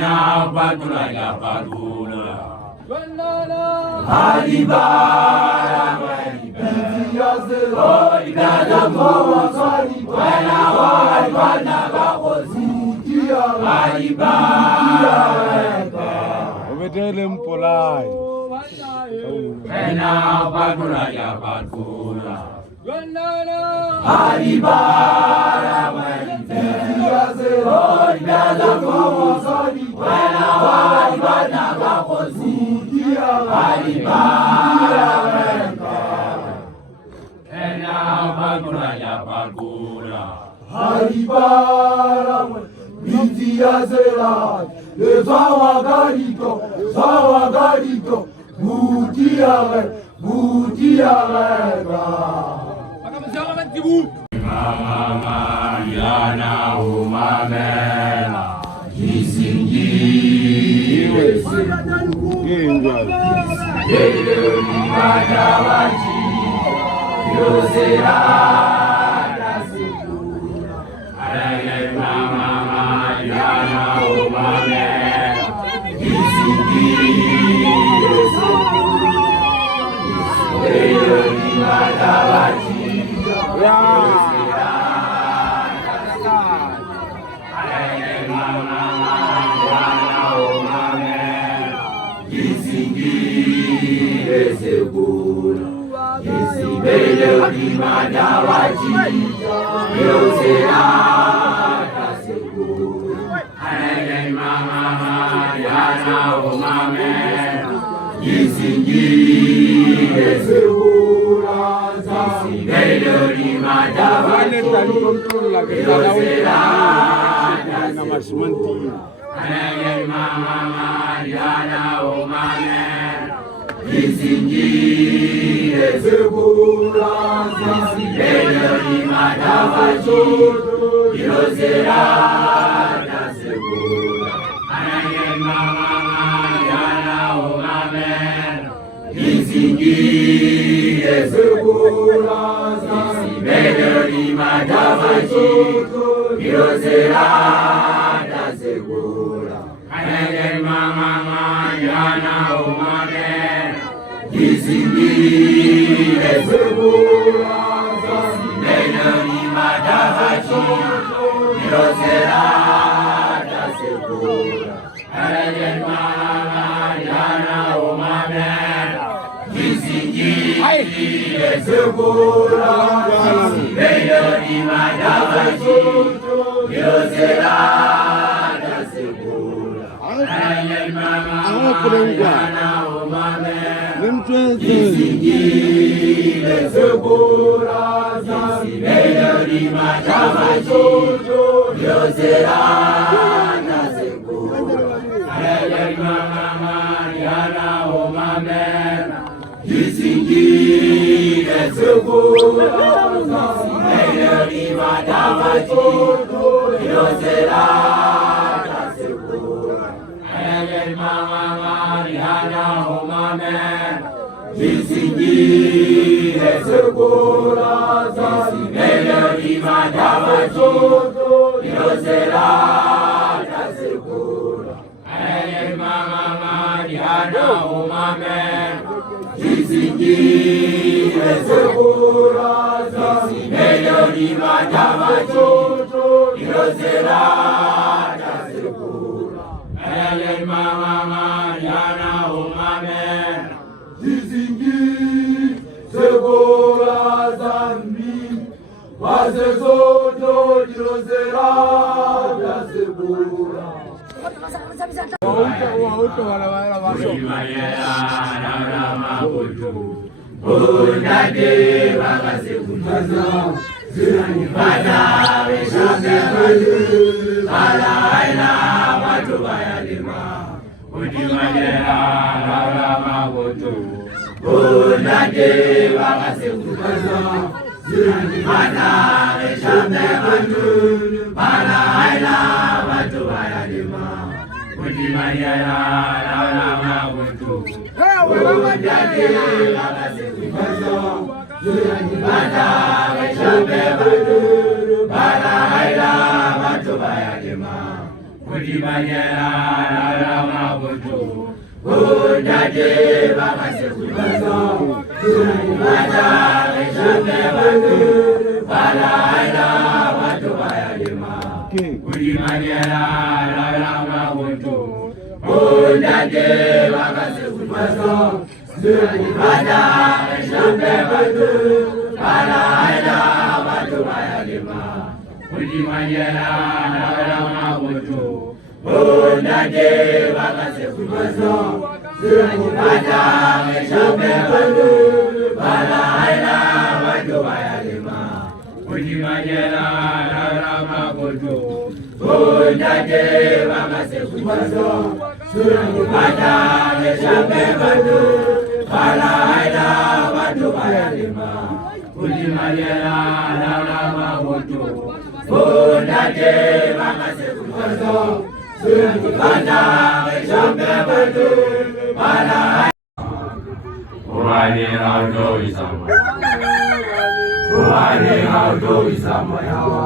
Now, Bagula, Bagula. Obetele mpolai. Now, Bagula, Bagula. Kujimanyera Rama Botu Bunade Wakasekukaza Mana Eshambe Bantu Bala Haila Bantu Bayadima Kujimanyera Rama Botu Bunade Wakasekukaza Mana Eshambe Bantu Bala Haila Bantu Bayadima Kujimanyera Rama Botu Bunade Wakasekukaza Mana Eshambe Bantu Bala Haila Bantu Bayadima Kujimanyera Rama Botu Bunade Wakasekukaza Mana Eshambe Bantu Bala Haila Bantu Bayadima Kujimanyera Rama Botu Bunade Wakasekukaza Mana Eshambe Bantu Bala Haila Bantu Bayadima Kujimanyera Rama Botu Bunade Wakasekukaza Mana Eshambe Bantu Bala Haila Bantu Bayadima Kujimanyera Rama Botu Bunade Wakasekukaza Mana Eshambe Bantu Bala Uwani Auto Isama Uwani Auto Isama Yawa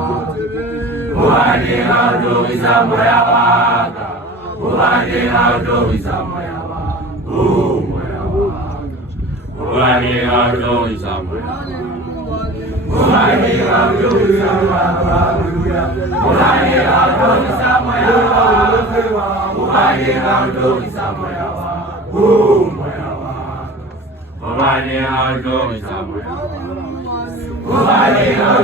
Uwani Auto Isama Yawa Uwani Auto Isama Yawa Uwani Auto Isama Uwani Auto Isama Uwani Auto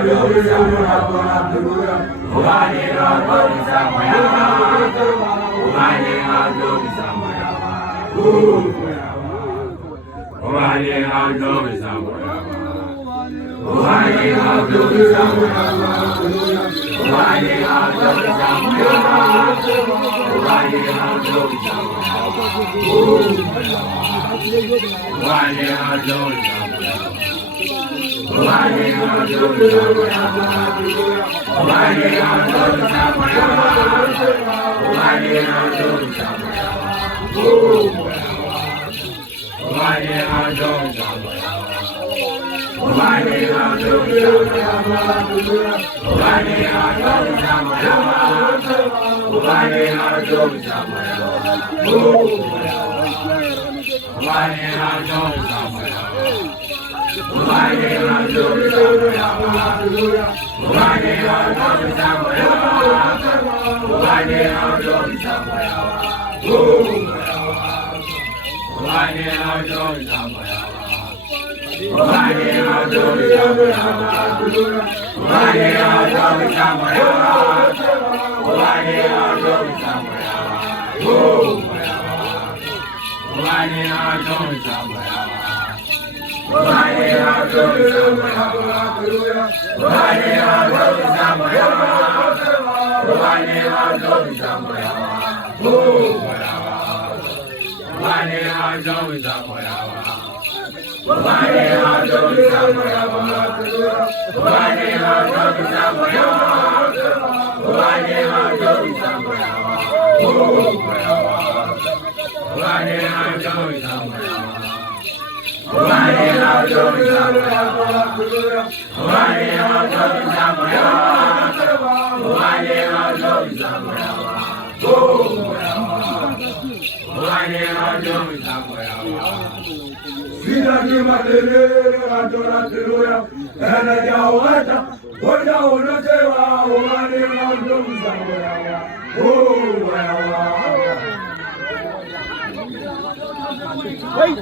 Isama Yawa Uwani Auto Isama Yawa Uwani Auto Isama Uwani Auto Isama Uwani Auto Isama Uwani Auto Isama Uwani Auto Isama Uwani Auto Isama Uwani Auto Isama Uwani Auto Isama Uwani Auto Wait.